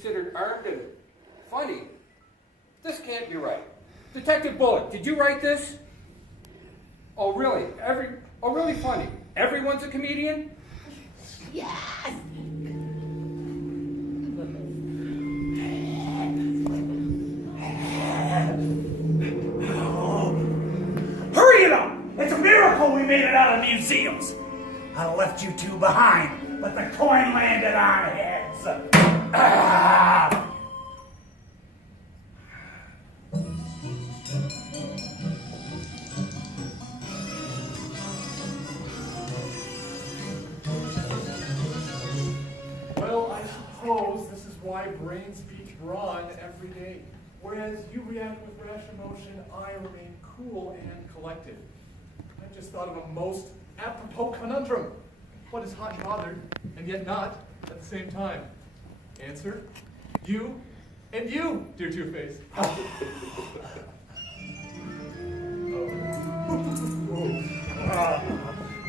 considered armed and funny. This can't be right. Detective Bullock, did you write this? Oh, really? Really funny. Everyone's a comedian? Yes! Hurry it up! It's a miracle we made it out of museums. I left you two behind, but the coin landed on heads. Ah! Well, I suppose this is why brains beat brawn every day. Whereas you react with rash emotion, I remain cool and collected. I just thought of a most apropos conundrum. What is hot and bothered, and yet not at the same time? Answer, you and you, dear Two-Face.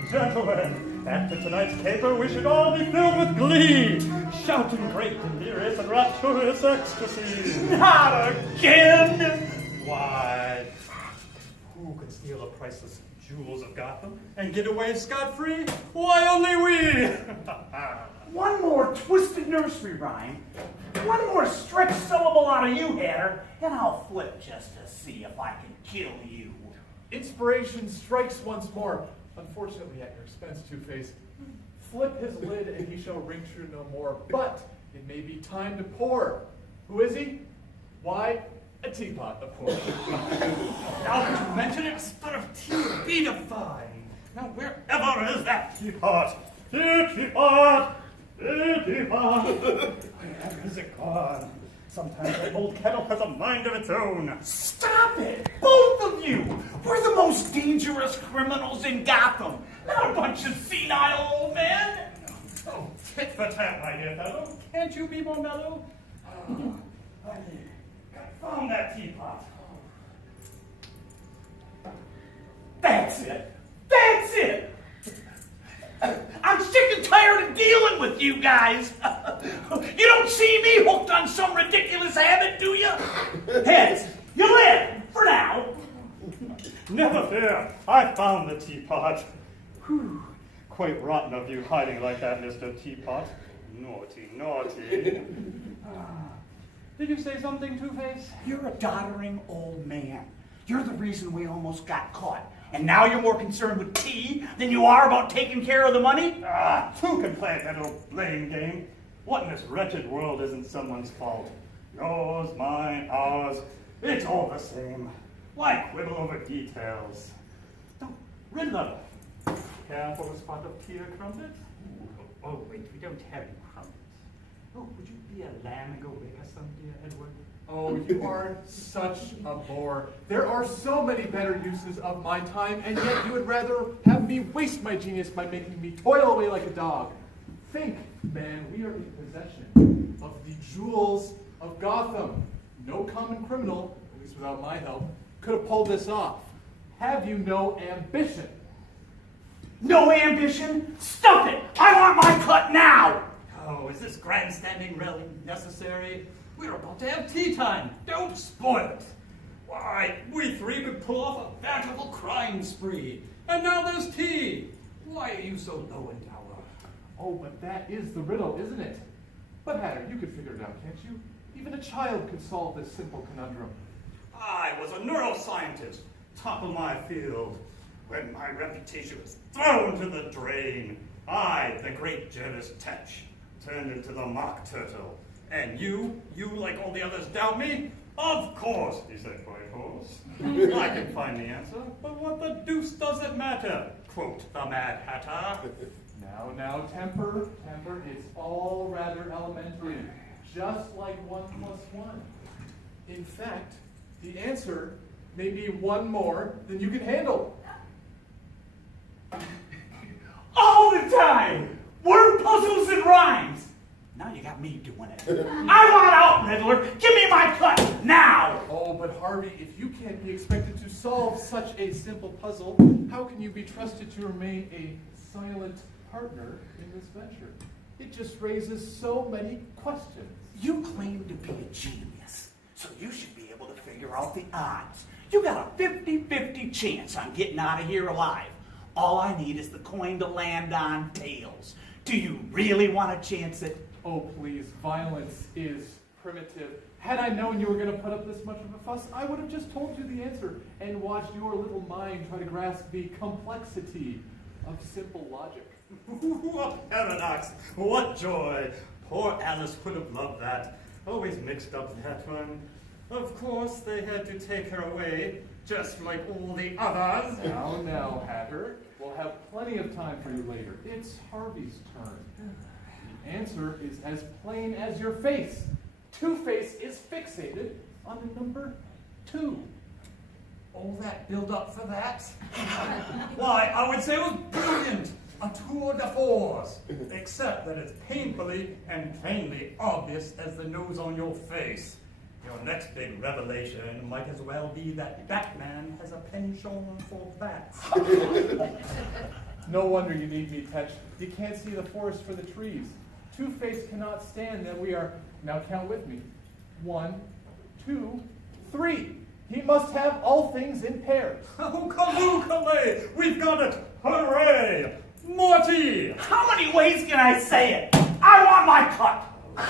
Gentlemen, after tonight's caper, we should all be filled with glee, shouting great and delirious and rapturous ecstasy. Not again! Why, who could steal the priceless jewels of Gotham and get away scot-free? Why, only we! One more twisted nursery rhyme, one more stretched syllable out of you, Hatter, and I'll flip just to see if I can kill you. Inspiration strikes once more. Unfortunately, at your expense, Two-Face. Flip his lid and he shall ring true no more. But it may be time to pour. Who is he? Why, a teapot, of course. Now that you mention it, instead of tea, be defined. Now, wherever is that teapot? Teapot! Teapot! Where is it gone? Sometimes that old kettle has a mind of its own. Stop it! Both of you! We're the most dangerous criminals in Gotham, not a bunch of senile old men! Oh, tit for tat, my dear fellow. Can't you be more mellow? I found that teapot. That's it! That's it! I'm sick and tired of dealing with you guys! You don't see me hooked on some ridiculous habit, do you? Heads, you live, for now. Never fear, I found the teapot. Whew. Quite rotten of you hiding like that, Mr. Teapot. Naughty, naughty. Did you say something, Two-Face? You're a doddering old man. You're the reason we almost got caught. And now you're more concerned with tea than you are about taking care of the money? Two can play that little blame game. What in this wretched world isn't someone's fault? Yours, mine, ours. It's all the same. Why quibble over details? Oh, Riddler. Care for a spot of tea or crumpet? Oh, wait, we don't have any crumpets. Oh, would you be a lamb and go wake us some, dear Edward? Oh, you are such a bore. There are so many better uses of my time, and yet you would rather have me waste my genius by making me toil away like a dog. Think, man, we are in possession of the jewels of Gotham. No common criminal, at least without my help, could have pulled this off. Have you no ambition? No ambition? Stuff it! I want my cut now! Oh, is this grandstanding really necessary? We're about to have tea time. Don't spoil it. Why, we three could pull off a veritable crime spree. And now there's tea. Why are you so low in dower? Oh, but that is the riddle, isn't it? But Hatter, you could figure it out, can't you? Even a child could solve this simple conundrum. I was a neuroscientist, top of my field. When my reputation was thrown to the drain, I, the great Jervis Tetch, turned into the mock turtle. And you like all the others doubt me? Of course, he said, quite hoarse. I can find the answer, but what the deuce does it matter? Quote the Mad Hatter. Now, temper, it's all rather elementary, just like 1 + 1. In fact, the answer may be one more than you can handle. All the time! Word puzzles and rhymes! Now you got me doing it. I want out, Riddler! Give me my cut, now! Oh, but Harvey, if you can't be expected to solve such a simple puzzle, how can you be trusted to remain a silent partner in this venture? It just raises so many questions. You claim to be a genius, so you should be able to figure out the odds. You got a 50-50 chance on getting out of here alive. All I need is the coin to land on tails. Do you really want to chance it? Oh, please, violence is primitive. Had I known you were going to put up this much of a fuss, I would have just told you the answer and watched your little mind try to grasp the complexity of simple logic. What paradox! What joy! Poor Alice would have loved that. Always mixed up that one. Of course, they had to take her away, just like all the others. Now, Hatter. We'll have plenty of time for you later. It's Harvey's turn. The answer is as plain as your face. Two-Face is fixated on the number 2. All that build-up for that? Why, I would say it was brilliant! A tour de force! Except that it's painfully and plainly obvious as the nose on your face. Your next big revelation might as well be that Batman has a penchant for bats. No wonder you need me, Tetch. You can't see the forest for the trees. Two-Face cannot stand that we are... Now count with me. 1, 2, 3. He must have all things in pairs. Oh, Kaloo-Kalay! We've got it! Hooray! Morty! How many ways can I say it? I want my cut!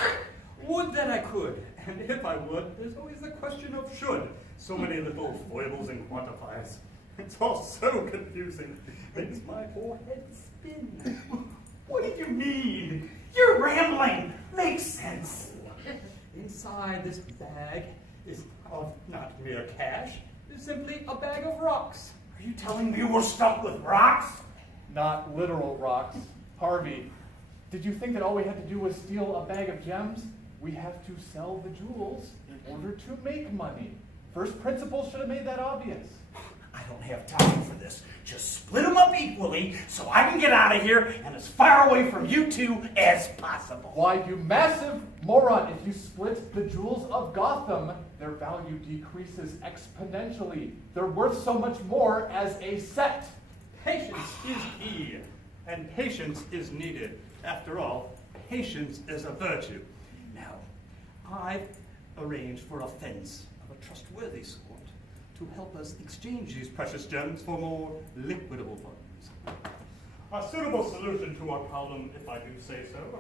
Would that I could, and if I would, there's always the question of should. So many little foibles and quantifiers. It's all so confusing. Makes my poor head spin. What do you mean? You're rambling. Makes sense. Inside this bag is not mere cash. It's simply a bag of rocks. Are you telling me we're stuck with rocks? Not literal rocks. Harvey, did you think that all we had to do was steal a bag of gems? We have to sell the jewels in order to make money. First principles should have made that obvious. I don't have time for this. Just split them up equally so I can get out of here and as far away from you two as possible. Why, you massive moron, if you split the jewels of Gotham, their value decreases exponentially. They're worth so much more as a set. Patience is key, and patience is needed. After all, patience is a virtue. Now, I've arranged for a fence of a trustworthy sort to help us exchange these precious gems for more liquidable funds. A suitable solution to our problem, if I do say so.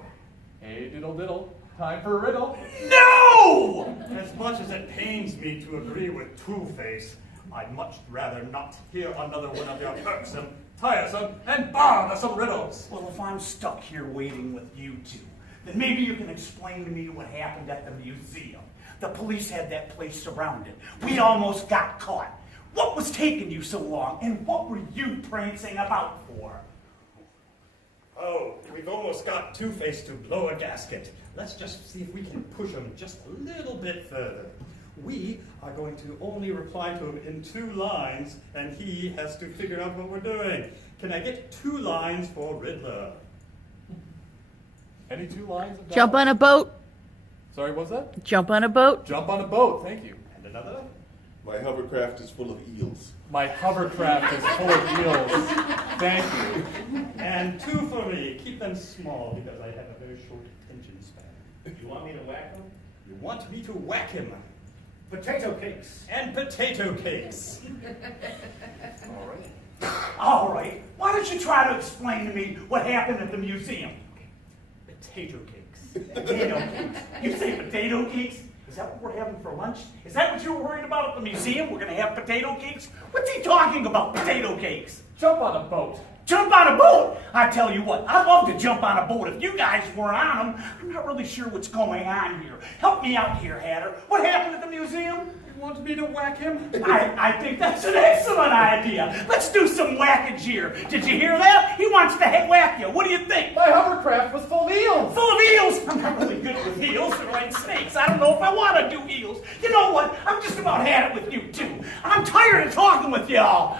Hey, diddle diddle, time for a riddle. No! As much as it pains me to agree with Two-Face, I'd much rather not hear another one of your irksome, tiresome, and bothersome riddles. Well, if I'm stuck here waiting with you two, then maybe you can explain to me what happened at the museum. The police had that place surrounded. We almost got caught. What was taking you so long, and what were you prancing about for? Oh, we've almost got Two-Face to blow a gasket. Let's just see if we can push him just a little bit further. We are going to only reply to him in 2 lines, and he has to figure out what we're doing. Can I get 2 lines for Riddler? Any 2 lines of Jump on a boat. Sorry, what's that? Jump on a boat. Jump on a boat, thank you. And another? My hovercraft is full of eels. My hovercraft is full of eels. Thank you. And 2 for me. Keep them small because I have a very short attention span. You want me to whack him? You want me to whack him? Potato cakes. And potato cakes. All right. All right, why don't you try to explain to me what happened at the museum? Potato cakes. Potato cakes. You say potato cakes? Is that what we're having for lunch? Is that what you were worried about at the museum? We're going to have potato cakes? What's he talking about, potato cakes? Jump on a boat. Jump on a boat? I tell you what, I'd love to jump on a boat if you guys weren't on them. I'm not really sure what's going on here. Help me out here, Hatter. What happened at the museum? You want me to whack him? I think that's an excellent idea. Let's do some whackage here. Did you hear that? He wants to whack you. What do you think? My hovercraft was full of eels. Full of eels? I'm not really good with eels. They're like snakes. I don't know if I want to do eels. You know what? I'm just about had it with you, too. I'm tired of talking with y'all.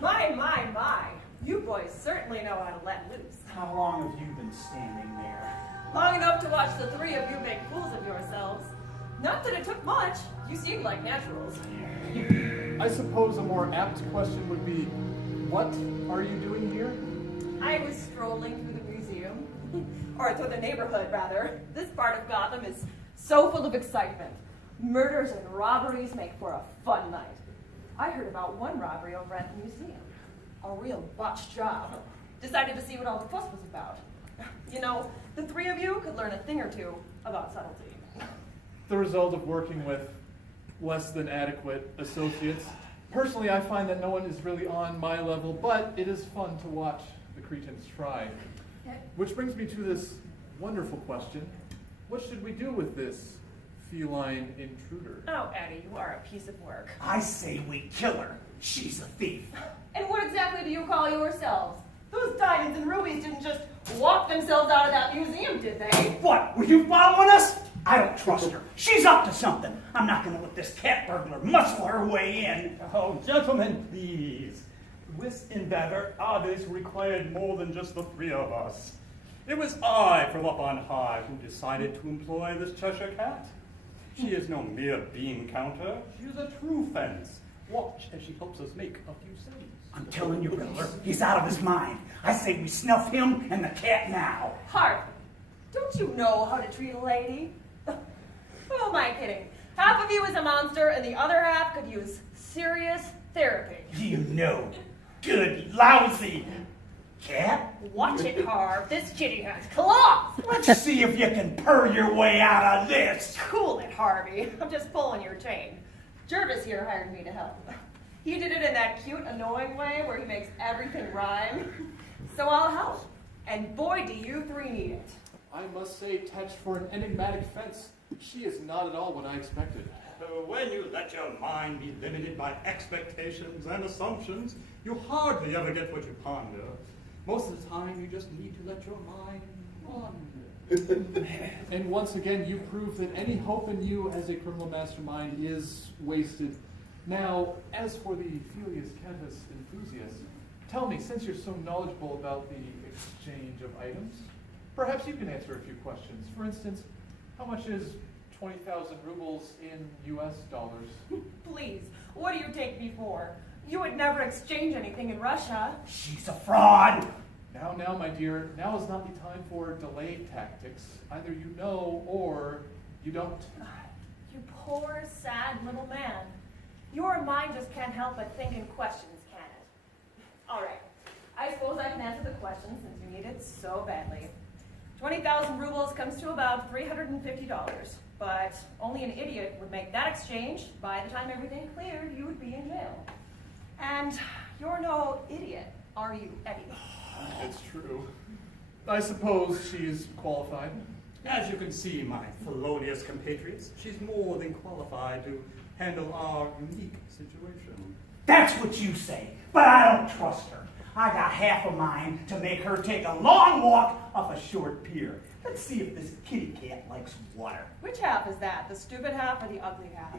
My. You boys certainly know how to let loose. How long have you been standing there? Long enough to watch the 3 of you make fools of yourselves. Not that it took much. You seemed like naturals. I suppose a more apt question would be, what are you doing here? I was strolling through the museum, Or through the neighborhood, rather. This part of Gotham is so full of excitement. Murders and robberies make for a fun night. I heard about one robbery over at the museum. A real botched job. Decided to see what all the fuss was about. You know, the three of you could learn a thing or two about subtlety. The result of working with less than adequate associates. Personally, I find that no one is really on my level, but it is fun to watch the cretins try. Which brings me to this wonderful question. What should we do with this feline intruder? Oh, Eddie, you are a piece of work. I say we kill her. She's a thief. And what exactly do you call yourselves? Those diamonds and rubies didn't just walk themselves out of that museum, did they? What, were you following us? I don't trust her. She's up to something. I'm not going to let this cat burglar muscle her way in. Oh, gentlemen, please. This endeavor, others required more than just the three of us. It was I from up on high who decided to employ this Cheshire cat. She is no mere bean counter. She is a true fence. Watch as she helps us make a few saves. I'm telling you, Riddler, he's out of his mind. I say we snuff him and the cat now. Harvey, don't you know how to treat a lady? Who am I kidding? Half of you is a monster and the other half could use serious therapy. You know. Good, lousy. Cat? Watch it, Harv. This kitty has claws. Let's see if you can purr your way out of this. Cool it, Harvey. I'm just pulling your chain. Jervis here hired me to help. He did it in that cute, annoying way where he makes everything rhyme. So I'll help. And boy, do you three need it. I must say, Tetch, for an enigmatic fence, she is not at all what I expected. When you let your mind be limited by expectations and assumptions, you hardly ever get what you ponder. Most of the time, you just need to let your mind wander. And once again, you prove that any hope in you as a criminal mastermind is wasted. Now, as for the Felius Cantus enthusiast, tell me, since you're so knowledgeable about the exchange of items, perhaps you can answer a few questions. For instance, how much is 20,000 rubles in US dollars? Please, what do you take me for? You would never exchange anything in Russia. She's a fraud. Now, my dear, now is not the time for delay tactics. Either you know or you don't. You poor, sad little man. Your mind just can't help but think in questions, can it? All right. I suppose I can answer the question since you need it so badly. 20,000 rubles comes to about $350, but only an idiot would make that exchange. By the time everything cleared, you would be in jail. And you're no idiot, are you, Eddie? It's true. I suppose she's qualified. As you can see, my felonious compatriots, she's more than qualified to handle our unique situation. That's what you say, but I don't trust her. I got half a mind to make her take a long walk off a short pier. Let's see if this kitty cat likes water. Which half is that? The stupid half or the ugly half?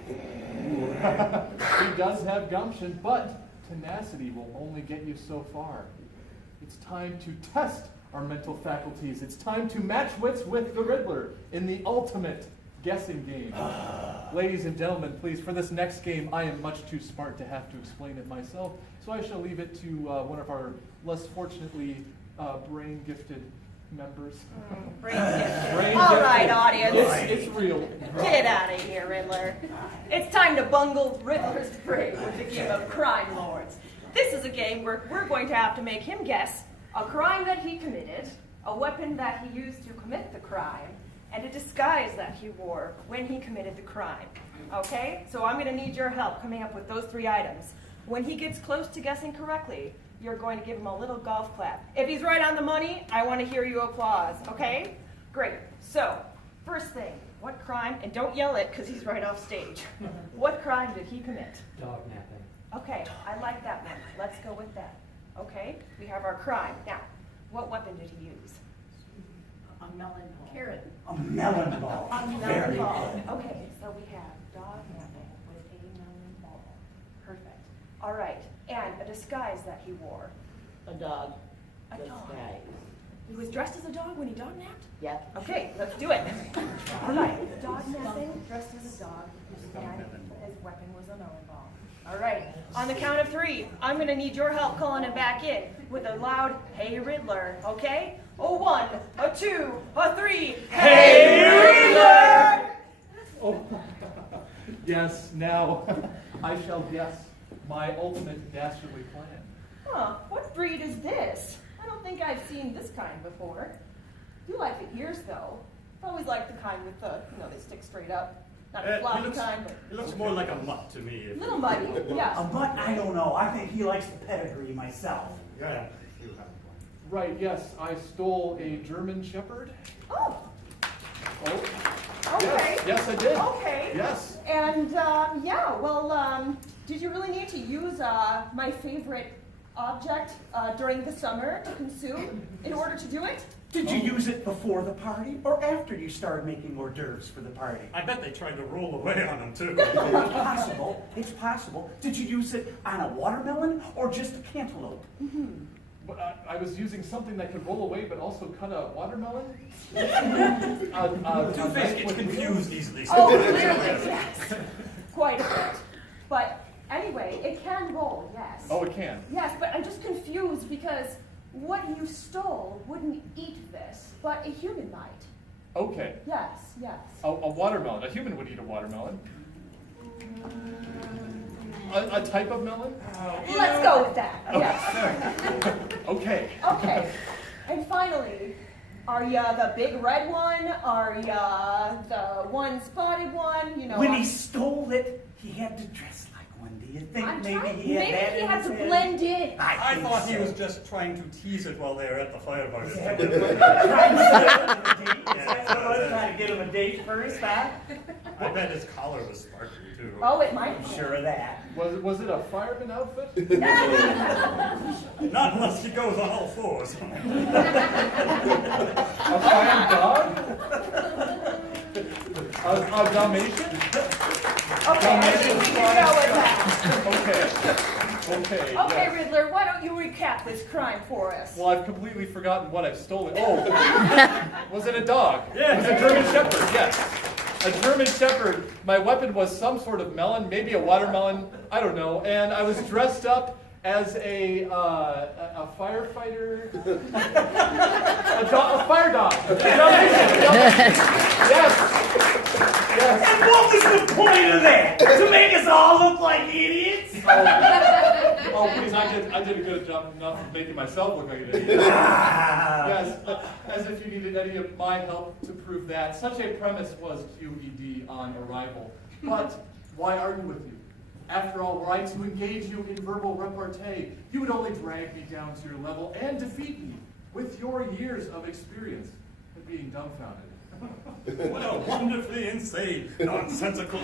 She does have gumption, but tenacity will only get you so far. It's time to test our mental faculties. It's time to match wits with the Riddler in the ultimate guessing game. Ladies and gentlemen, please, for this next game, I am much too smart to have to explain it myself, so I shall leave it to one of our less fortunately brain-gifted members. Brain-gifted. All right, audience. It's real. Get out of here, Riddler. It's time to bungle Riddler's brain with the game of Crime Lords. This is a game where we're going to have to make him guess a crime that he committed, a weapon that he used to commit the crime, and a disguise that he wore when he committed the crime. Okay? So I'm going to need your help coming up with those three items. When he gets close to guessing correctly, you're going to give him a little golf clap. If he's right on the money, I want to hear you applause. Okay? Great. So, first thing, what crime, and don't yell it because he's right off stage. What crime did he commit? Dog napping. Okay, I like that one. Let's go with that. Okay, we have our crime. Now, what weapon did he use? A melon ball. Carrot. A melon ball. A melon Very ball. good. Okay, so we have dog napping with a melon ball. Perfect. All right, and a disguise that he wore. A dog. A dog. Disguise. He was dressed as a dog when he dog napped? Yep. Okay, let's do it. All right, dog napping, dressed as a dog, and his weapon was a melon ball. All right, on the count of three, I'm going to need your help calling it back in with a loud, "Hey Riddler," okay? A 1, a 2, a 3. Hey, Riddler! Oh, yes, now I shall guess my ultimate dastardly plan. Huh, what breed is this? I don't think I've seen this kind before. I do like the ears, though. I've always liked the kind with the, they stick straight up. Not the floppy kind, but It looks more like a mutt to me. little muddy, A yeah. mutt? I don't know. I think he likes the pedigree myself. Yeah, you have one. Right, yes, I stole a German Shepherd. Oh, Oh, okay. yes, I did. Okay. Yes. And, did you really need to use my favorite object during the summer to consume in order to do it? Did you use it before the party or after you started making hors d'oeuvres for the party? I bet they tried to roll away on him, too. It's possible. It's possible. Did you use it on a watermelon or just a cantaloupe? But I was using something that could roll away but also cut a watermelon. Two-Face gets confused easily. Oh, clearly, yes. Quite a bit. But anyway, it can roll, yes. Oh, it can. Yes, but I'm just confused because what you stole wouldn't eat this, but a human might. Okay. Yes, yes. A watermelon. A human would eat a watermelon. A type of melon? Let's go with that, yes. Okay. Okay. And finally, are ya the big red one? Are ya the one spotted one? When he stole it, he had to dress like one. Do you think I'm maybe trying- he had that in had his to head? blend in. I think thought he so. was just trying to tease it while they were at the firefighter Is station. that what it was? Trying to get him a date first, huh? I bet his collar was sparkly, too. Oh, it might I'm be. sure of that. Was it a fireman outfit? Not unless he goes on all fours. A fire dog? A Dalmatian? Okay, I think we can go with that. Okay. Okay, yes. Riddler, why don't you recap this crime for us? Well, I've completely forgotten what I've stolen. Oh, was it a dog? Yeah. It was a German Shepherd, yes. A German Shepherd. My weapon was some sort of melon, maybe a watermelon, I don't know. And I was dressed up as a firefighter, a fire dog. Yes. And what was the point of that? To make us all look like idiots? Oh, please, I did a good job enough of making myself look like an idiot. Yes, as if you needed any of my help to prove that. Such a premise was QED on arrival. But why argue with you? After all, were I to engage you in verbal repartee, you would only drag me down to your level and defeat me with your years of experience in being dumbfounded. What a wonderfully insane, nonsensical,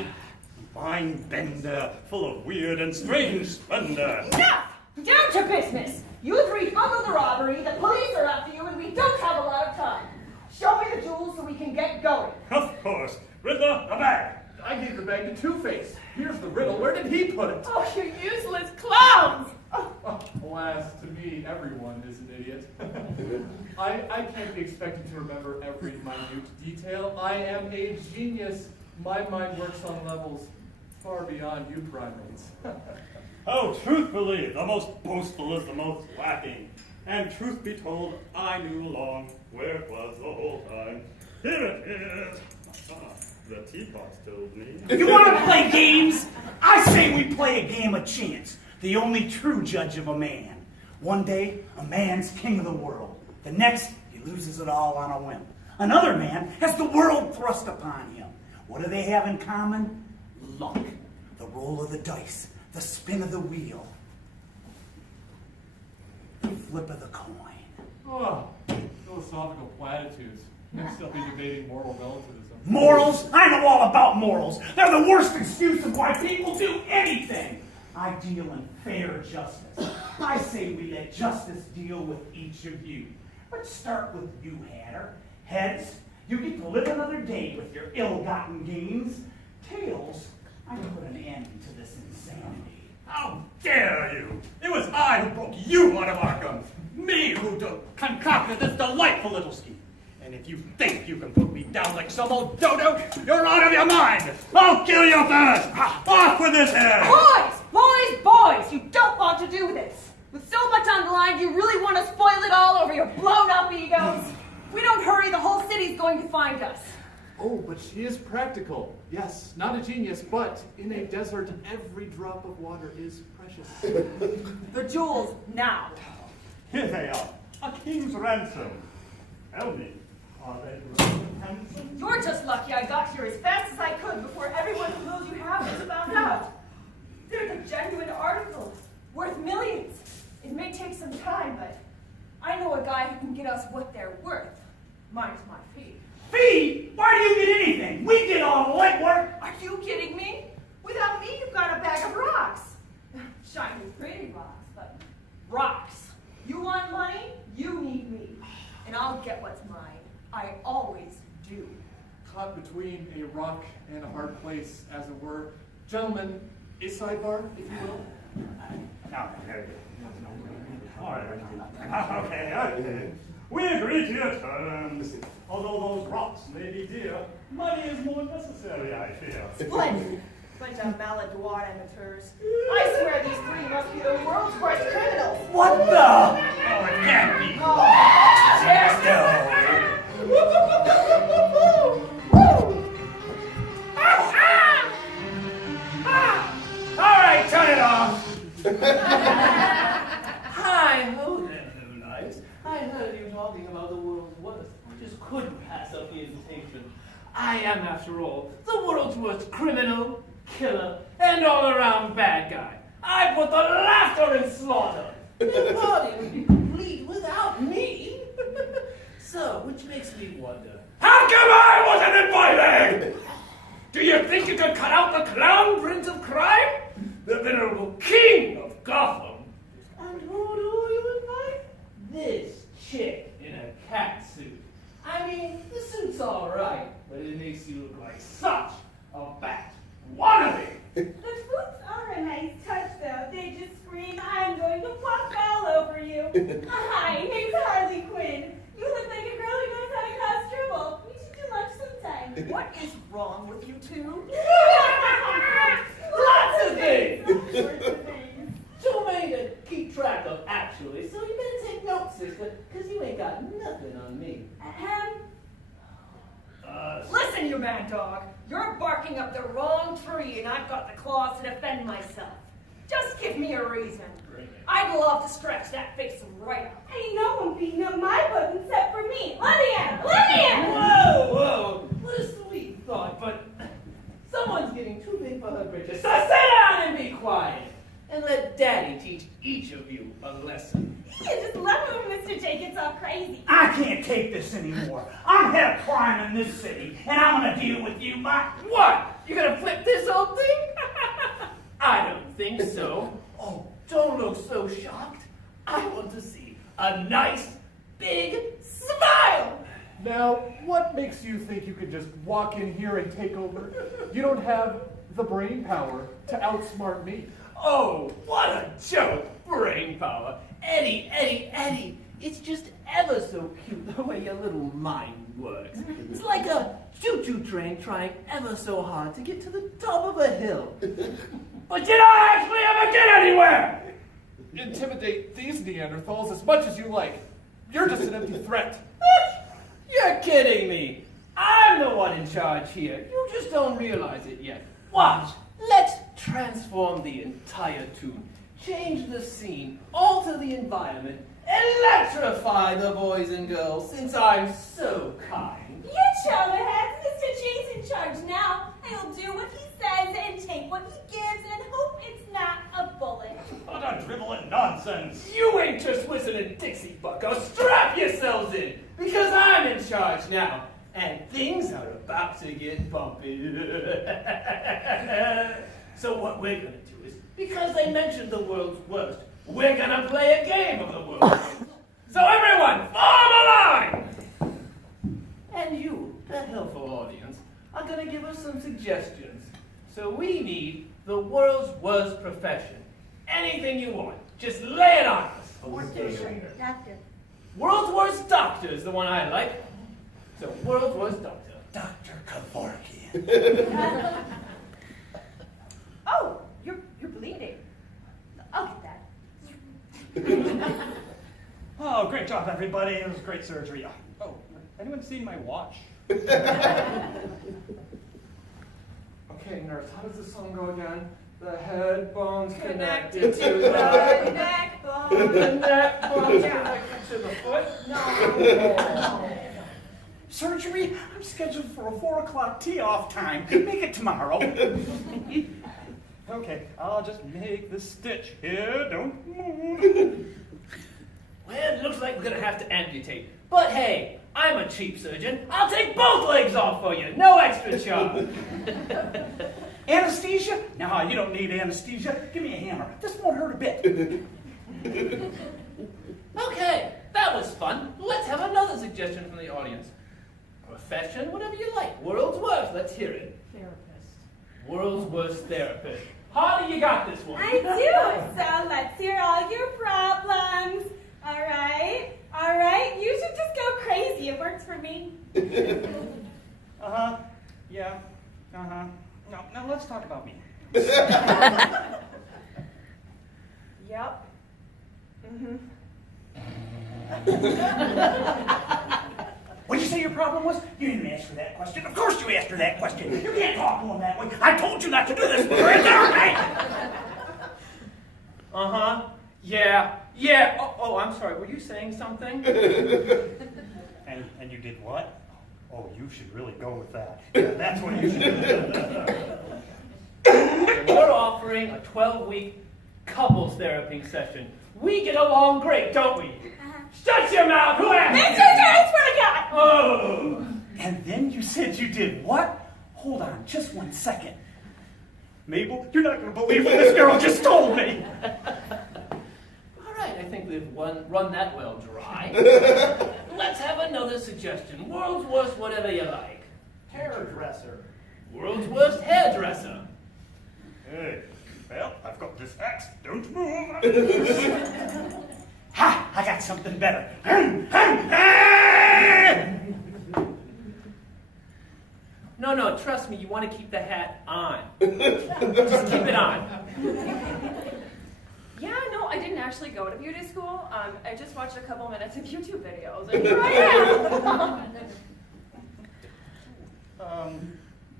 mind bender, full of weird and strange splendor. Enough! Down to business! You three bungled the robbery, the police are after you, and we don't have a lot of time. Show me the jewels so we can get going. Of course. Riddler, a bag. I gave the bag to Two-Face. Here's the riddle. Where did he put it? Oh, you useless clowns! Oh, alas, to me, everyone is an idiot. I can't be expected to remember every minute detail. I am a genius. My mind works on levels far beyond you primates. Oh, truthfully, the most boastful is the most lacking. And truth be told, I knew along where it was the whole time. Here it is. The teapots told me. You want to play games? I say we play a game of chance. The only true judge of a man. One day, a man's king of the world. The next, he loses it all on a whim. Another man has the world thrust upon him. What do they have in common? Luck. The roll of the dice. The spin of the wheel. The flip of the coin. Oh, philosophical platitudes. You'll still be debating moral relativism. Morals? I know all about morals. They're the worst excuse of why people do anything. I deal in fair justice. I say we let justice deal with each of you. Let's start with you, Hatter. Heads, you get to live another day with your ill-gotten gains. Tails, I put an end to this insanity. How dare you! It was I who broke you out of Arkham. Me who concocted this delightful little scheme. And if you think you can put me down like some old dodo, you're out of your mind! I'll kill you first! Off with this head! Boys! Boys! Boys! You don't want to do this! With so much on the line, do you really want to spoil it all over your blown-up egos? If we don't hurry, the whole city's going to find us. Oh, but she is practical. Yes, not a genius, but in a desert, every drop of water is precious. The jewels, now. Here they are, a king's ransom. Tell me, are they rich and handsome? You're just lucky I got here as fast as I could before everyone who knows you have this found out. They're the genuine articles, worth millions. It may take some time, but I know a guy who can get us what they're worth. Minus my fee. Fee? Why do you get anything? We did all the legwork. Are you kidding me? Without me, you've got a bag of rocks. Shiny, pretty rocks, but rocks. You want money? You need me. And I'll get what's mine. I always do. Caught between a rock and a hard place, as it were. Gentlemen, a sidebar, if you will. Now, there you go. All right. Okay. We agree to your terms. Although those rocks may be dear, money is more necessary, I fear. Splendid. Bunch of maladroit amateurs. I swear these three must be the world's worst criminals. What the? Oh, it can't be. All right, turn it off. Hi, ho there, Blue Lights. I heard you talking about the world's worst. I just couldn't pass up the invitation. I am, after all, the world's worst criminal, killer, and all-around bad guy. I put the laughter in slaughter. The party would be complete without me. So, which makes me wonder, How come I wasn't invited? Do you think you could cut out the clown prince of crime? The venerable king of Gotham? and who do you invite? This chick in a cat suit. I mean, the suit's all right, but it makes you look like such a bat wannabe. The boots are a nice touch, though. They just scream, I'm going to walk all over you. Hi, name's Harley Quinn. You look like a girl who knows how to cause trouble. We should do lunch sometime. What is wrong with you two? Lots of things! All sorts of things. Too many to keep track of, actually, so you better take notes, sister, because you ain't got nothing on me. Listen, you mad dog. You're barking up the wrong tree, and I've got the claws to defend myself. Just give me a reason. I'd love to stretch that face right up. Ain't no one beating up my book except for me. Let me at her. Let me at her. Whoa, whoa, what a sweet thought, but someone's getting too big for her britches, so sit down and be quiet, and let Daddy teach each of you a lesson. You just love it when Mr. J gets all crazy. I can't take this anymore. I'm head of crime in this city, and I'm gonna deal with you, my... What? You gonna flip this whole thing? I don't think so. Oh, don't look so shocked. I want to see a nice, big smile. Now, what makes you think you could just walk in here and take over? You don't have the brain power to outsmart me. Oh, what a joke! Brain power. Eddie, it's just ever so cute the way your little mind works. It's like a choo-choo train trying ever so hard to get to the top of a hill. But you don't actually ever get anywhere! Intimidate these Neanderthals as much as you like. You're just an empty threat. You're kidding me. I'm the one in charge here. You just don't realize it yet. Watch. Let's transform the entire tune. Change the scene. Alter the environment. Electrify the boys and girls, since I'm so kind. You chowderheads, Mr. J's in charge now. He'll do what he says and take what he gives and hope it's not a bullet. What a dribbling nonsense. You ain't just whistling Dixie, bucko. Strap yourselves in, because I'm in charge now. And things are about to get bumpy. So what we're gonna do is, because they mentioned the world's worst, we're gonna play a game of the world's worst. So everyone, form a line! And you, the helpful audience, are gonna give us some suggestions. So we need the world's worst profession. Anything you want, just lay it on us. Doctor. World's worst doctor is the one I like. So, world's worst doctor. Dr. Kevorkian. Oh, you're bleeding. I'll get that. everybody. It was great surgery. Oh, anyone seen my watch? Okay, nurse, how does this song go again? The head bone's Connected connected to to the the neck the bone. neck bone's Yeah. connected to the foot. No. Surgery? I'm scheduled for a 4 o'clock tee-off time. Make it tomorrow. Okay, I'll just make the stitch here. Don't move. Well, it looks like we're gonna have to amputate. But hey, I'm a cheap surgeon. I'll take both legs off for you. No extra charge. Anesthesia? No, you don't need anesthesia. Give me a hammer. This won't hurt a bit. Okay, that was fun. Let's have another suggestion from the audience. Profession, whatever you like. World's worst. Let's hear it. Therapist. World's worst therapist. Harley, you got this one. I do. So let's hear all your problems. All right? All right? You should just go crazy. It works for me. Uh-huh. Yeah. Uh-huh. No, now let's talk about me. Yep. What did you say your problem was? You didn't ask her that question. Of course you asked her that question. You can't talk to him that way. I told you not to do this when we're in therapy. Uh-huh. Yeah. Yeah. Oh, I'm sorry. Were you saying something? And you did what? Oh, you should really go with that. Yeah, that's what you should do. We're offering a 12-week couples therapy session. We get along great, don't we? Shut your mouth! Who asked? That's your I swear to God! Oh! And then you said you did what? Hold on, just 1 second. Mabel, you're not going to believe what this girl just told me. All right, I think we've run that well dry. Let's have another suggestion. World's worst whatever you like. Hairdresser. World's worst hairdresser. Hey, well, I've got this axe. Don't move. Ha! I got something better. No, trust me, you want to keep the hat on. Just keep it on. Yeah, no, I didn't actually go to beauty school. I just watched a couple minutes of YouTube videos, and here I am.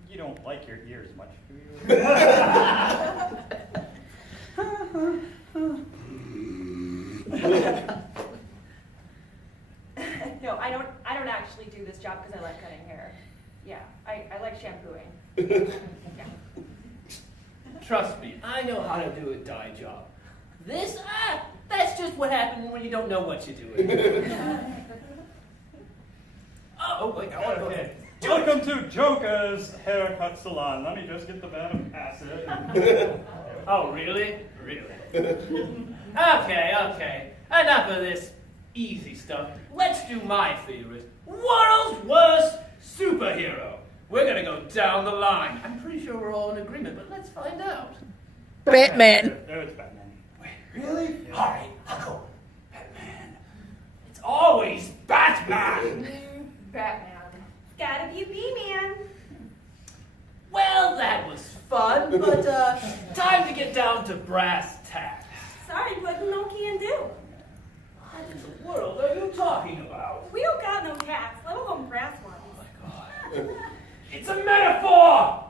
You don't like your ears much, do you? No, I don't actually do this job because I like cutting hair. Yeah, I like shampooing. Yeah. Trust me, I know how to do a dye job. This, that's just what happens when you don't know what you're doing. Oh, wait, I want to go ahead. Welcome to Joker's Haircut Salon. Let me just get the vat of acid. Oh, really? Really? Okay. Enough of this easy stuff. Let's do my favorite. World's worst superhero. We're gonna go down the line. I'm pretty sure we're all in agreement, but let's find out. Batman. There it's Batman. Wait, really? All right, I'll go. Batman. It's always Batman. Batman. Gotta be B-Man. Well, that was fun, but time to get down to brass tacks. Sorry, but no can do. What in the world are you talking about? We don't got no cats, let alone brass ones. Oh my God. It's a metaphor!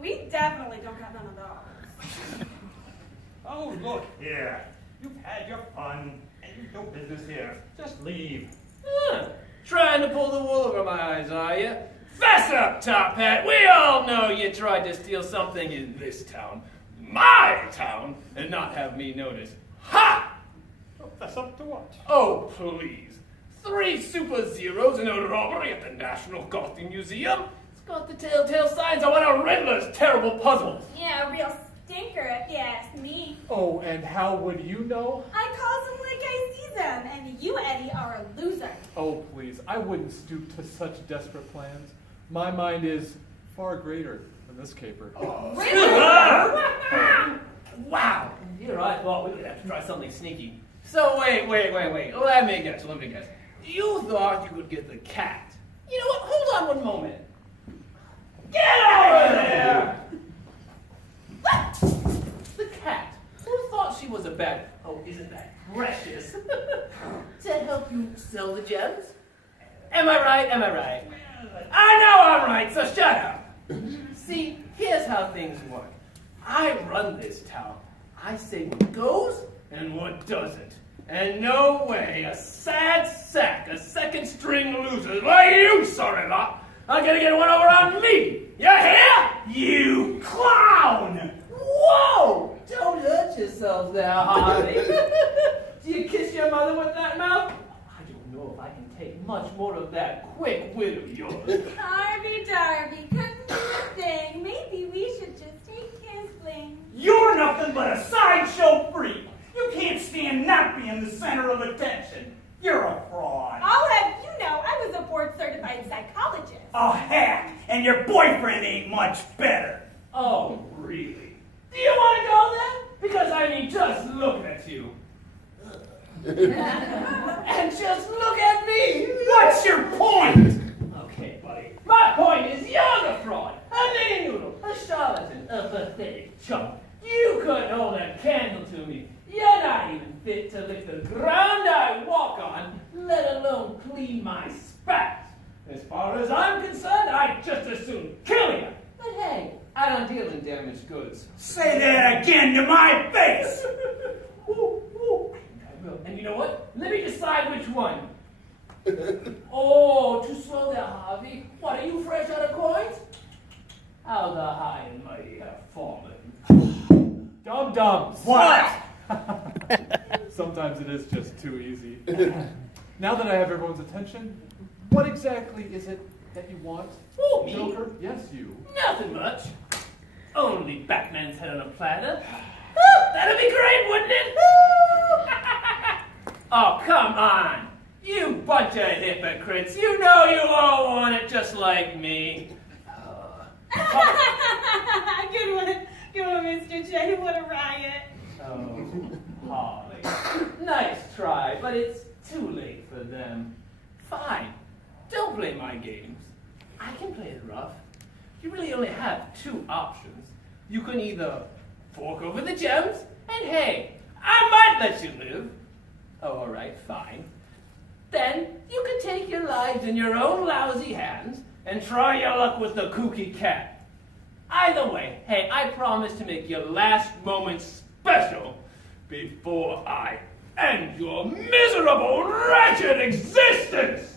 We definitely don't got none of those. Oh, look here. You've had your fun, and you've no business here. Just leave. Trying to pull the wool over my eyes, are you? Fess up, Top Hat! We all know you tried to steal something in this town. My town! And not have me notice. Ha! Fess up to what? Oh, please. 3 super zeros in a robbery at the National Gotham Museum? It's got the telltale signs of one of Riddler's terrible puzzles. Yeah, a real stinker if you ask me. Oh, and how would you know? I calls them like I see them, and you, Eddie, are a loser. Oh, please, I wouldn't stoop to such desperate plans. My mind is far greater than this caper. Wow! Here I thought we would have to try something sneaky. So wait. Let me guess. You thought you could get the cat. You know what? Hold on one moment. Get over there! The cat. Who thought she was a bad... Oh, isn't that precious? To help help you sell the gems. Am I right? Am I right? I know I'm right, so shut up. See, here's how things work. I run this town. I say what goes and what doesn't. And no way a sad sack, a second string loser like you, sorry lot, are gonna get one over on me. You hear? You clown! Whoa! Don't hurt yourself there, Harvey. Do you kiss your mother with that mouth? I don't know if I can take much more of that quick wit of yours. Darby, couldn't do a thing. Maybe we should just take his fling. You're nothing but a sideshow freak. You can't stand not being the center of attention. You're a fraud. I'll have you know, I was a board-certified psychologist. A hack, and your boyfriend ain't much better. Oh, really? Do you want to go then? Because I mean, just look at you. And just look at me. What's your point? Okay, buddy. My point is you're the fraud, a nitty noodle, a charlatan, a pathetic chump. You couldn't hold a candle to me. You're not even fit to lick the ground I walk on, let alone clean my spats. As far as I'm concerned, I'd just as soon kill you. But hey, I don't deal in damaged goods. Say that again to my face. Ooh, ooh. I think I will. And you know what? Let me decide which one. Oh, too slow there, Harvey. What, are you fresh out of coins? How the high and mighty have fallen. Dum-dums. What? Sometimes it is just too easy. Now that I have everyone's attention, what exactly is it that you want? Oh, me? Joker? Yes, you. Nothing much. Only Batman's head on a platter. Oh, that'd be great, wouldn't it? Oh, come on. You bunch of hypocrites. You know you all want it just like me. Good one, Mr. J. What a riot. Oh, Holly. Nice try, but it's too late for them. Fine. Don't play my games. I can play it rough. You really only have two options. You can either fork over the gems, and hey, I might let you live. Oh, all right, fine. Then you can take your lives in your own lousy hands and try your luck with the kooky cat. Either way, hey, I promise to make your last moment special before I end your miserable, wretched existence.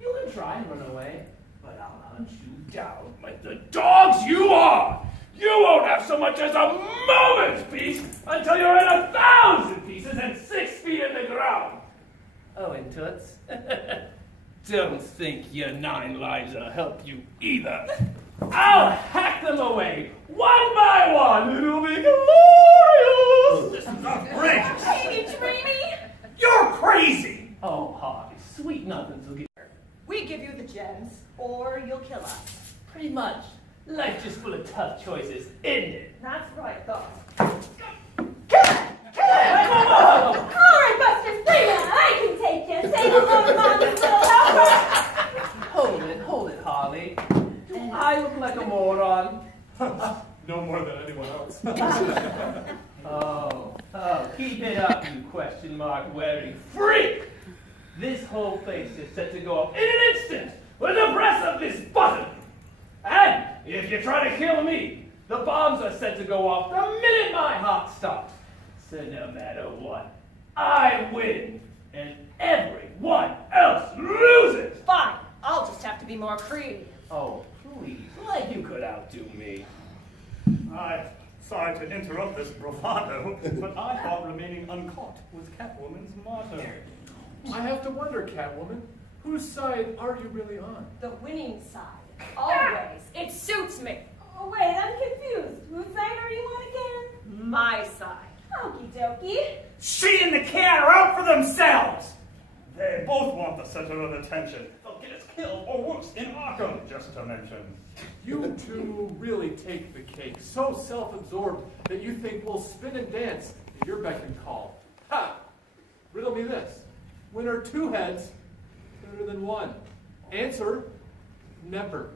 You can try and run away, but I'll hunt you down like the dogs you are. You won't have so much as a moment's peace until you're in 1,000 pieces and 6 feet in the ground. Oh, and Toots, don't think your 9 lives will help you either. I'll hack them away, one by one. It'll be glorious. This is outrageous. Dreamy, dreamy. You're crazy. Oh, Harvey, sweet nothings will get We give you the gems, or you'll kill us. pretty much. Life's just full of tough choices, isn't it? That's right, though. All right, Buster, stay down. I can take you. Say hello to Mama's little helper. Hold it, Harley. Do I look like a moron? No more than anyone else. Oh, keep it up, you question mark wearing freak! This whole place is set to go up in an instant with the press of this button. And if you try to kill me, the bombs are set to go off the minute my heart stops. So no matter what, I win, and everyone else loses. Fine. I'll just have to be more creative. Oh, please, like you could outdo me. I'm sorry to interrupt this bravado, but I thought remaining uncaught was Catwoman's motto. I have to wonder, Catwoman, whose side are you really on? The winning side. Always. It suits me. Oh, wait, I'm confused. Whose side are you on again? My side. Okie dokie. She and the cat are out for themselves. They both want the center of attention. They'll get us killed or worse in Arkham, just to mention. You two really take the cake, so self-absorbed that you think we'll spin and dance at your beck and call. Ha! Riddle me this. When are 2 heads better than 1? Answer, never.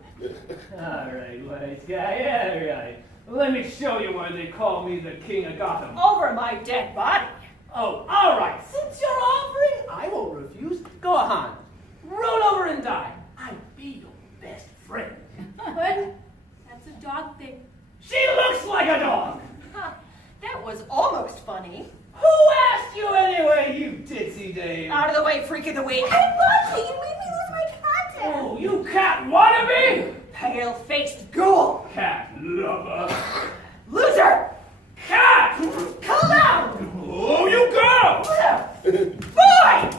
All right, wise guy, all right. Let me show you why they call me the king of Gotham. Over my dead body. Oh, all right. Since you're offering, I won't refuse. Go on. Roll over and die. I'd be your best friend. But that's a dog thing. She looks like a dog. Huh, that was almost funny. Who asked you anyway, you ditzy Dave? Out of the way, freak of the week. Hey, Bucky, you made me lose my contact. Oh, you cat wannabe? Pale-faced ghoul. Cat lover. Loser. Cat! Calm down. Oh, you go! Boy!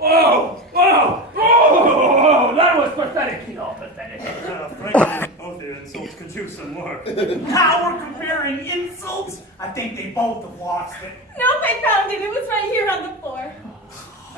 Oh, that was pathetic. Pathetic. Frankly, both of your insults could use some work. Now we're comparing insults. I think they both have lost it. Nope, I found it. It was right here on the floor.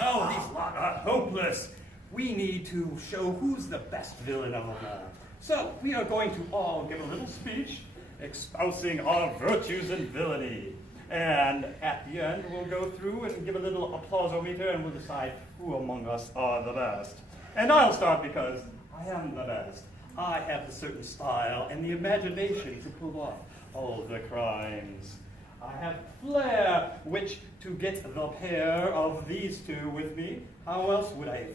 Oh, these lot are hopeless. We need to show who's the best villain of them all. So we are going to all give a little speech espousing our virtues and villainy. And at the end, we'll go through and give a little applause-o-meter, and we'll decide who among us are the best. And I'll start because I am the best. I have the certain style and the imagination to pull off all the crimes. I have flair, which to get the pair of these two with me, how else would I have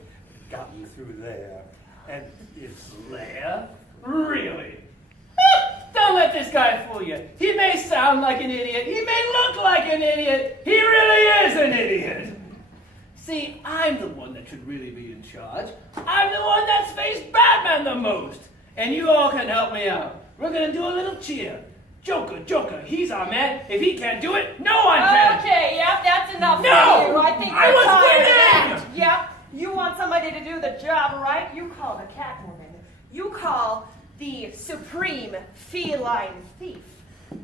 gotten through there? And it's Flair? Really? Don't let this guy fool you. He may sound like an idiot. He may look like an idiot. He really is an idiot. See, I'm the one that should really be in charge. I'm the one that's faced Batman the most. And you all can help me out. We're going to do a little cheer. Joker, he's our man. If he can't do it, no one can. Okay, yep, that's enough No! for you. I think I it's was time winning! to act. Yep, you want somebody to do the job, right? You call the Catwoman. You call the supreme feline thief.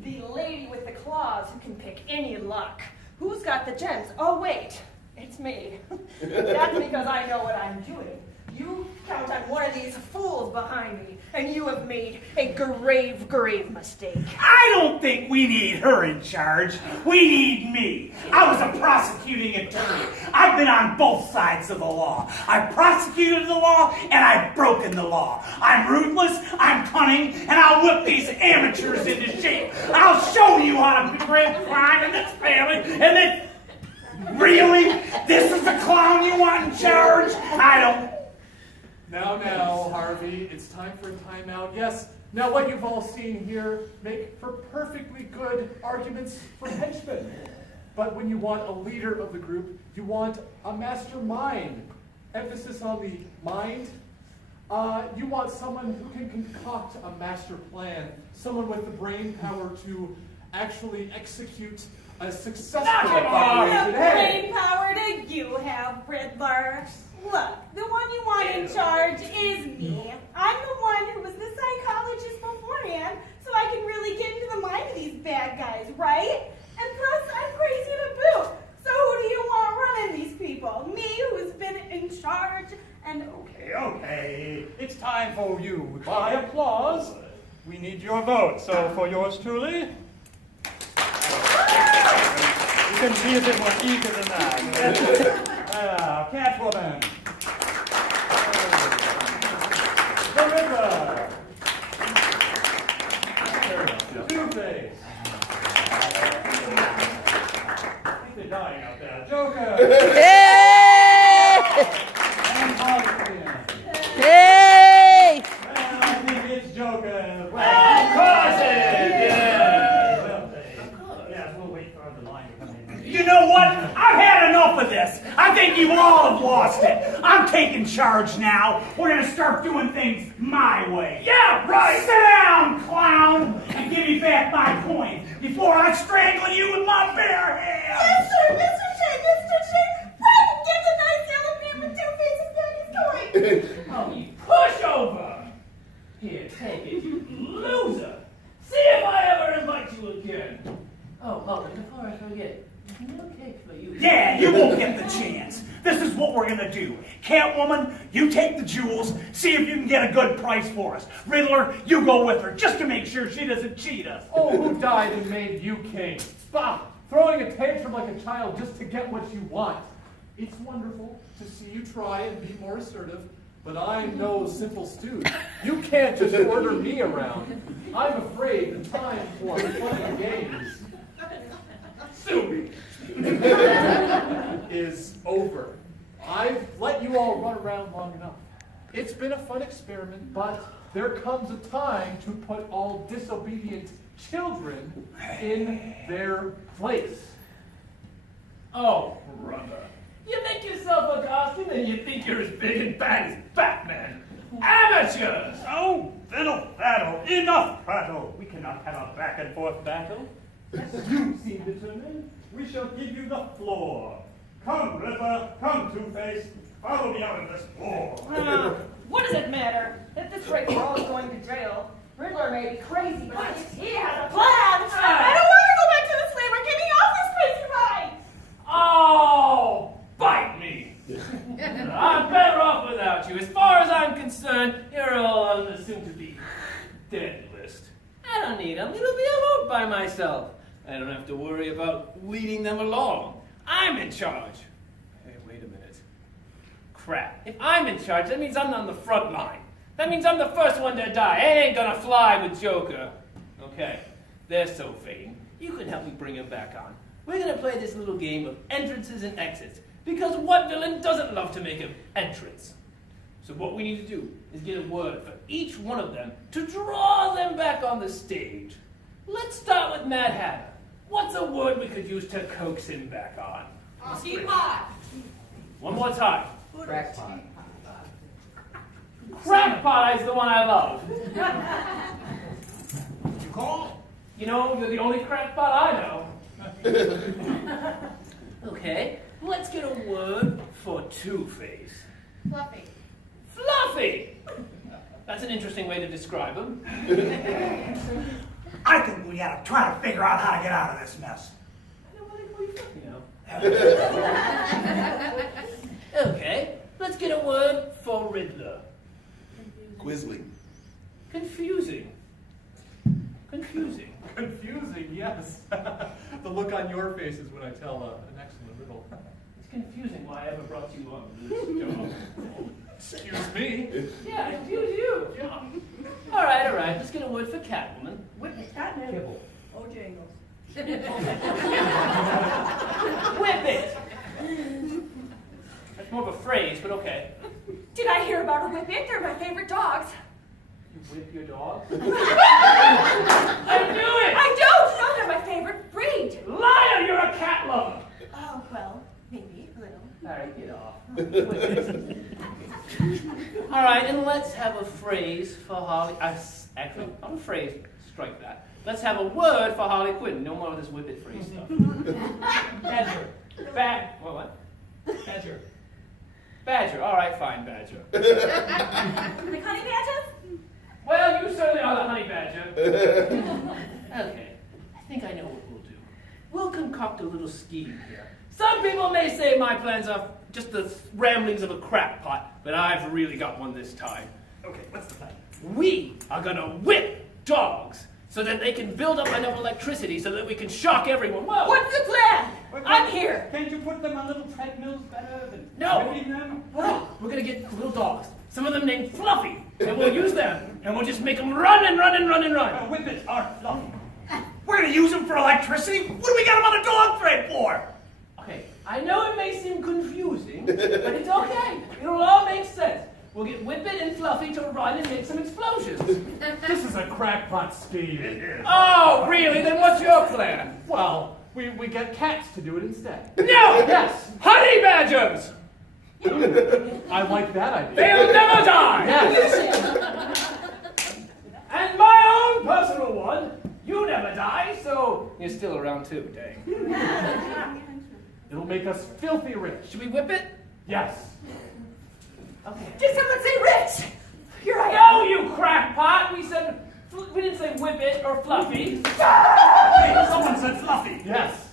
The lady with the claws who can pick any lock. Who's got the gems? Oh, wait, it's me. That's because I know what I'm doing. You count on one of these fools behind me, and you have made a grave mistake. I don't think we need her in charge. We need me. I was a prosecuting attorney. I've been on both sides of the law. I've prosecuted the law, and I've broken the law. I'm ruthless, I'm cunning, and I'll whip these amateurs into shape. I'll show you how to prevent crime in this family, and then... Really? This is the clown you want in charge? I don't... Now, Harvey, it's time for a timeout. Yes, now what you've all seen here make for perfectly good arguments for henchmen. But when you want a leader of the group, you want a mastermind. Emphasis on the mind. You want someone who can concoct a master plan. Someone with the brain power to actually execute a successful operation. The brain power that you have, Riddler. Look, the one you want in charge is me. I'm the one who was the psychologist beforehand, so I can really get into the mind of these bad guys, right? And plus, I'm crazy to boot. So who do you want running these people? Me, who's been in charge, and Okay. It's time for you. By applause, we need your vote. So for yours truly, you can be a bit more eager than that. Catwoman. The Riddler. Two-Face. I think they're dying out there. Joker. And Harley. Hey! Well, I think it's Joker. Of course it is! Yeah. Well, yes, we'll wait for the line to come in. You know what? I've had enough of this. I think you all have lost it. I'm taking charge now. We're going to start doing things my way. Yeah, right. Sit down, clown, and give me back my coin before I strangle you with my bare hands. yes, sir, Mr. Shea, run, give the nice yellow man with two faces back his toy. Oh, you pushover! Here, take it, you loser! See if I ever invite you again! Oh, and before I forget, no cake for you. Yeah, you won't get the chance. This is what we're gonna do. Catwoman, you take the jewels, see if you can get a good price for us. Riddler, you go with her, just to make sure she doesn't cheat us. Oh, who died and made you king? Bah! Throwing a tantrum like a child just to get what you want. It's wonderful to see you try and be more assertive, but I'm no simple stooge. You can't just order me around. I'm afraid the time for playing games Sue me! is over. I've let you all run around long enough. It's been a fun experiment, but there comes a time to put all disobedient children in their place. Oh, brother. You make yourself a costume and you think you're as big and bad as Batman. Amateurs! Oh, fiddle faddle, enough prattle. We cannot have a back and forth battle. You seem determined. We shall give you the floor. Come, Riddler, come, Two-Face. Follow me out of this war. What does it matter? At this rate, we're all going to jail. Riddler may be crazy, but at least he has a plan. I don't want to go back to the slammer. Get me off this crazy ride. Oh, bite me! I'm better off without you. As far as I'm concerned, you're all on the soon-to-be dead list. I don't need them. It'll be alone by myself. I don't have to worry about leading them along. I'm in charge. Hey, wait a minute. Crap. If I'm in charge, that means I'm on the front line. That means I'm the first one to die. It ain't gonna fly with Joker. Okay, they're so fading. You can help me bring him back on. We're gonna play this little game of entrances and exits, because what villain doesn't love to make an entrance? So what we need to do is get a word for each one of them to draw them back on the stage. Let's start with Mad Hatter. What's a word we could use to coax him back on? Teapot. One more time. Crackpot. Crackpot is the one I love. You call? You know, you're the only crackpot I know. Okay, let's get a word for Two-Face. Fluffy. Fluffy! That's an interesting way to describe him. I think we gotta try to figure out how to get out of this mess. Okay, let's get a word for Riddler. Quisling. Confusing. Confusing. Confusing, yes. The look on your faces when I tell an excellent riddle. It's confusing why I ever brought you on this job. Excuse me. Yeah, confuse you. All right, let's get a word for Catwoman. Whip it. Kibble. Oh, jingles. Whip it! That's more of a phrase, but okay. Did I hear about a whippet? They're my favorite dogs. You whip your dog? I knew it! I don't! No, they're my favorite breed. Liar, you're a cat lover! Oh, well, maybe a little. All right, get off. All right, and let's have a phrase for Harley. Actually, not a phrase. Strike that. Let's have a word for Harley Quinn. No more of this whip it phrase stuff. Badger. What? Badger. Badger. All right, fine, Badger. The honey badges? Well, you certainly are the honey badger. Okay, I think I know what we'll do. We'll concoct a little scheme here. Some people may say my plans are just the ramblings of a crackpot, but I've really got one this time. Okay, what's the plan? We are gonna whip dogs so that they can build up enough electricity so that we can shock everyone. Whoa! What's the plan? I'm here. Can't you put them on little treadmills better than No. whipping them? We're gonna get little dogs, some of them named Fluffy, and we'll use them, and we'll just make them run and run and run and run. Whippets are fluffy. We're gonna use them for electricity? What do we got them on a dog thread for? Okay, I know it may seem confusing, but it's okay. It'll all make sense. We'll get Whippet and Fluffy to run and make some explosions. This is a crackpot scheme. Oh, really? Then what's your plan? Well, we get cats to do it instead. No! Yes. Honey badgers! I like that idea. They'll never die! Yes. And my own personal one, you never die, so you're still around too, dang. It'll make us filthy rich. Should we whip it? Yes. Okay. Did someone say rich? Here I am. No, you crackpot! We didn't say whip it or Fluffy. Someone said fluffy. Yes.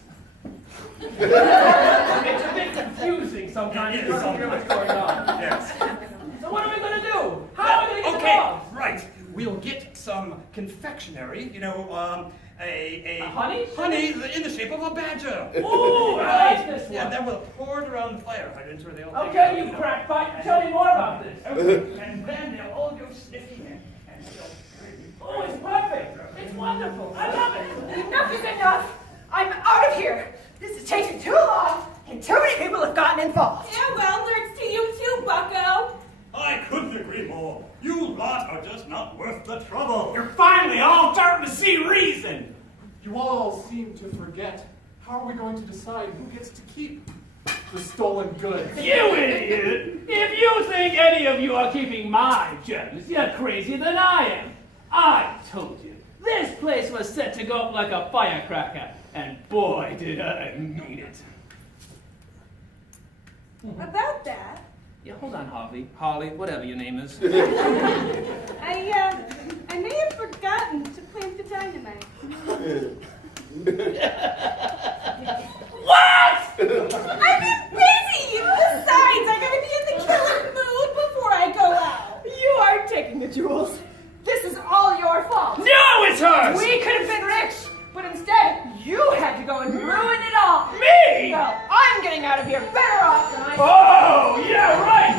It's a bit confusing sometimes. It You is don't hear what's going on. Yes. So what are we going to do? How are we going to get the Okay, dogs? right. We'll get some confectionery, a honey? honey in the shape of a badger. Ooh, I like this one. Yeah, then we'll pour it around the fire hydrants where they all Okay, you crackpot, tell me more about this. And then they'll all go sniffing and Oh, it's perfect. It's wonderful. I love it. Enough is enough. I'm out of here. This is taking too long, and too many people have gotten involved. Yeah, well, Lord You all seem to forget. How are we going to decide who gets to keep the stolen goods? You idiot! If you think any of you are keeping my gems, you're crazier than I am. I told you, this place was set to go up like a firecracker, and boy, did I mean it. About that, Yeah, hold on, Holly, whatever your name is. I may have forgotten to plant the dynamite. What? I've been busy! Besides, I gotta be in the killing mood before I go out. You are taking the jewels. This is all your fault. No, it's hers! We could have been rich, but instead, you had to go and ruin it all. Me? Well, I'm getting out of here better off than I. Oh, yeah, right!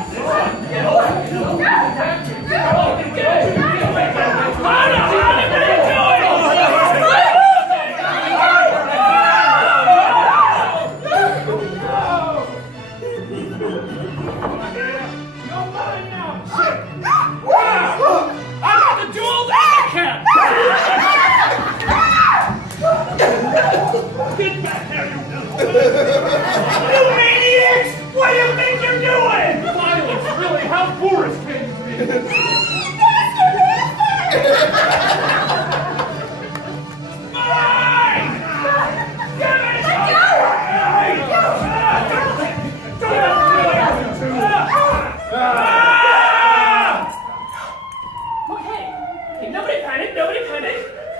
Get back here, you maniacs! What do you think you're doing? Violence, really? How Boris came to me. Mine! Give it Okay, nobody panic.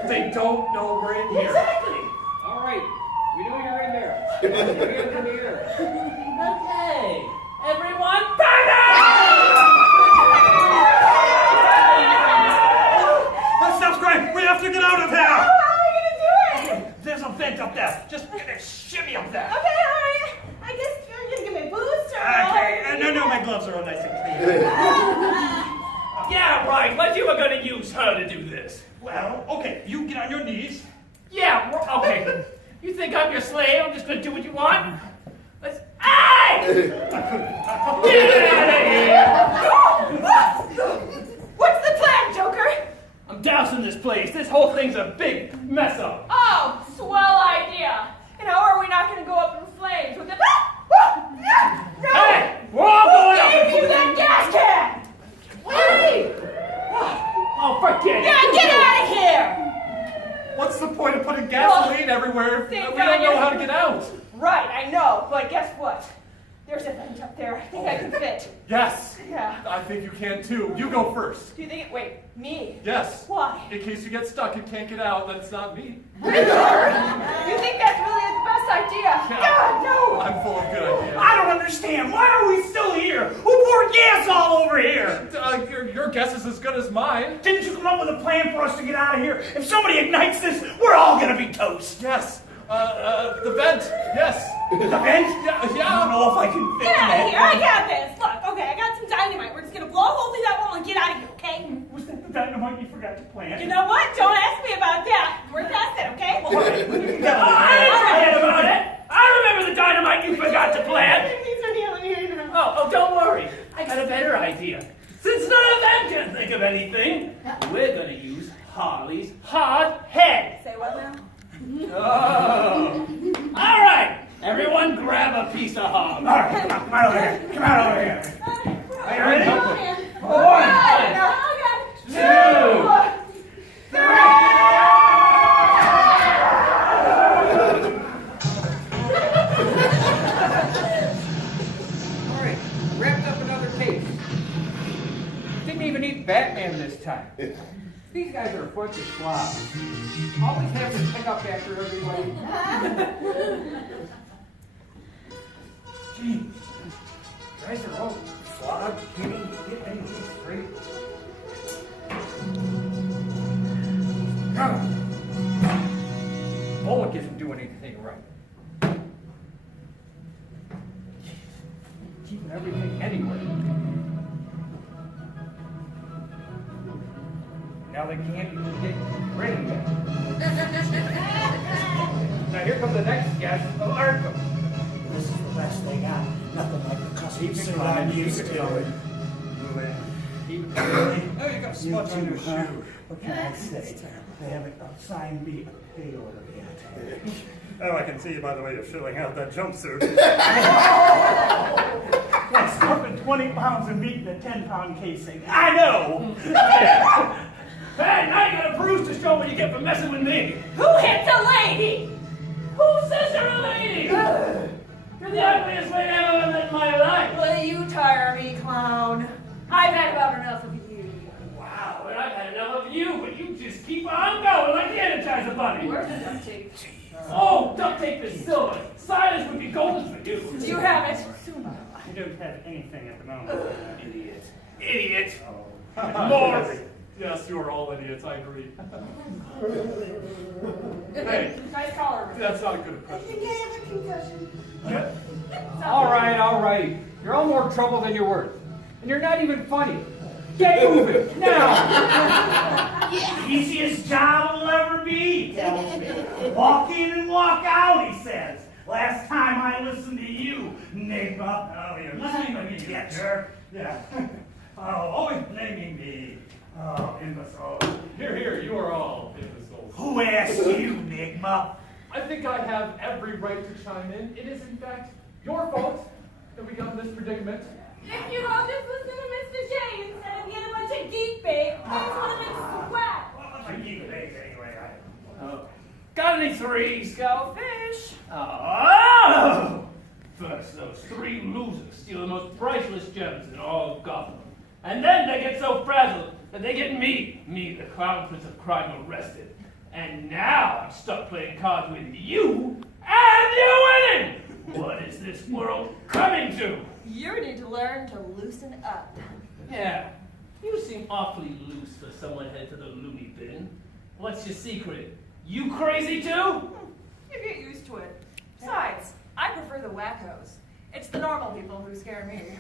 They don't know we're in here. Exactly. All right, we know you're in there. Put your hands in the air. Okay, everyone, Stop screaming! We have to get out of here! How are we gonna do it? There's a vent up there. Just shimmy up there. Okay, alright. I guess you're gonna give me a boost or Okay, no, my gloves are all nice and clean. yeah, right. But you were gonna use her to do this. Well, okay, you get on your knees. Yeah, okay. You think I'm your slave? I'm just gonna do what you want? Let's. Hey! Get out of here! What's the plan, Joker? I'm dousing this place. This whole thing's a big mess up. Oh, swell idea. And how are we not going to go up in flames with the... Hey! We're all going up! Who gave you that gas can? Hey! Oh, forget it! Yeah, get out of here! What's the point of putting gasoline everywhere if we thank don't God know you- how to get out? Right, I know, but guess what? There's a vent up there. I think I can fit. Yes. Yeah. I think you can too. You go first. Do you think... Wait, me? Yes. Why? In case you get stuck and can't get out, then it's not me. Riddler! You think that's really the best idea? God, no! I'm full of good ideas. I don't understand. Why are we still here? Who poured gas all over here? Your guess is as good as mine. Didn't you come up with a plan for us to get out of here? If somebody ignites this, we're all gonna be toast. Yes. The vent. Yes. The vent? Yeah. I don't know if I can fit Get in out of that. here. I got this. Look, okay, I got some dynamite. We're just gonna blow a hole through that wall and get out of here, okay? Was that the dynamite you forgot to plant? You know what? Don't ask me about that. We're past it, okay? I didn't forget about it! I remember the dynamite you forgot to plant! Things are healing here now. Oh, don't worry. I got a better idea. Since none of them can think of anything, we're gonna use Harley's hard head. Say what now? Oh. All right, everyone grab a piece of hog. All right, come on over here. Come on over here. Are you ready? One, two, All right, wrapped up another case. Didn't even need Batman this time. These guys are a bunch of slobs. Always have to pick up after everybody. Gee, guys are all slobs. Can't even get anything straight. Come on. Bullock isn't doing anything right. Keeping everything anyway. Now they can't even get ready yet. Now here comes the next guest of Arkham. This is the best they got. Nothing like the customer Keep it suit coming, I'm keep used it to. going. keep it. Oh, you got a smudge on your shoe. What can I say? They haven't assigned me a payload yet. Oh, I can see by the way you're filling out that jumpsuit. Like stuffing 20 pounds of meat in a 10-pound casing. I know! Hey, now you got a bruise to show when you get for messing with me. Who hit the lady? Who says you're a lady? You're the ugliest lady I've ever met in my life. Will you tire me, clown? I've had about enough of you. Wow, and I've had enough of you, but you just keep on going like the Energizer Bunny. Where's the duct tape? Oh, duct tape is silver. Silence would be golden for you. You have it. I don't have anything at the moment. Idiot. Idiot. More. Yes, you are all idiots, I agree. Hey, Nice collar. that's not a good I impression. think I have a concussion. All right. You're all more trouble than you're worth. And you're not even funny. Get moving, now! Easiest job will ever be, tells me. Walk in and walk out, he says. Last time I listened to you, Nigma. Oh, you're listening to me, you jerk. Yeah. Oh, always blaming me. Oh, imbecile. Here, you are all imbeciles. Who asked you, Nigma? I think I have every right to chime in. It is, in fact, your fault that we got in this predicament. If you all just listen to Mr. J instead of the other bunch of geek bait, things would have been sweat. What's a geek bait anyway? Got any threes? Go fish. Oh! First, those three losers steal the most priceless gems in all of Gotham. And then they get so frazzled that they get me, the Clown Prince of Crime, arrested. And now I'm stuck playing cards with you, and you're winning! What is this world coming to? You need to learn to loosen up. Yeah, you seem awfully loose for someone headed to the loony bin. What's your secret? You crazy too? You get used to it. Besides, I prefer the wackos. It's the normal people who scare me.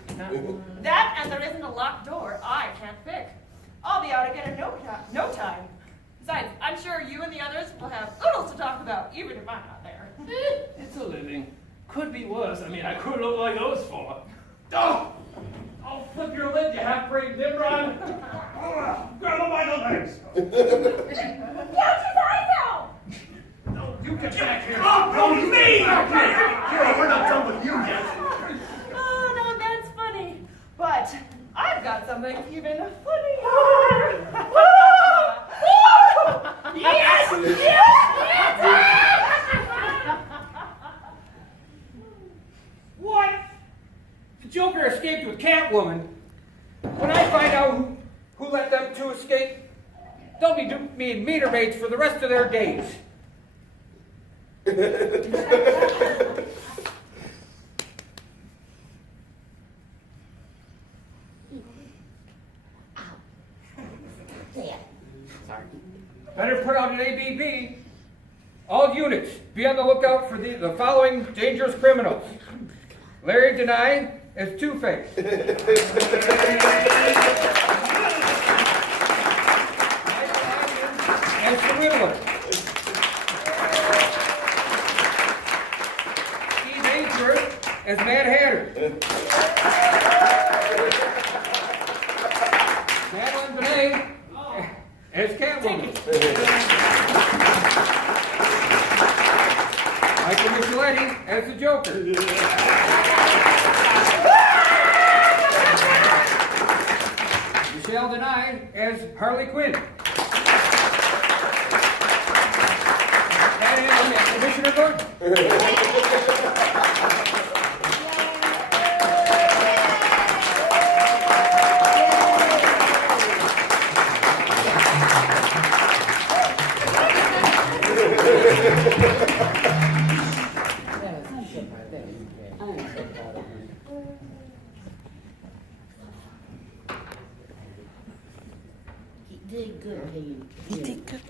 That and there isn't a locked door I can't pick. I'll be out again in no time. Besides, I'm sure you and the others will have oodles to talk about, even if I'm not there. It's a living. Could be worse. I mean, I could look like those four. Oh! I'll flip your lid, you half-brained Nimrod! Grab him by the legs. Count his eyes out! No, you get back here! Oh, don't me! Hero, we're not done with you yet! Oh, no, that's funny. But I've got something even funnier. Yes! What? The Joker escaped with Catwoman. When I find out who let them two escape, they'll be being meter maids for the rest of their days. Better put out an ABB. All units, be on the lookout for the following dangerous criminals. Larry Danaj as Two-Face. As the Riddler. Ainsworth as Mad Hatter. Madeleine Bien as Catwoman. Micheletti as the Joker. Micheletti as Harley Quinn. And Commissioner Gordon. He did good, Payne. He did good.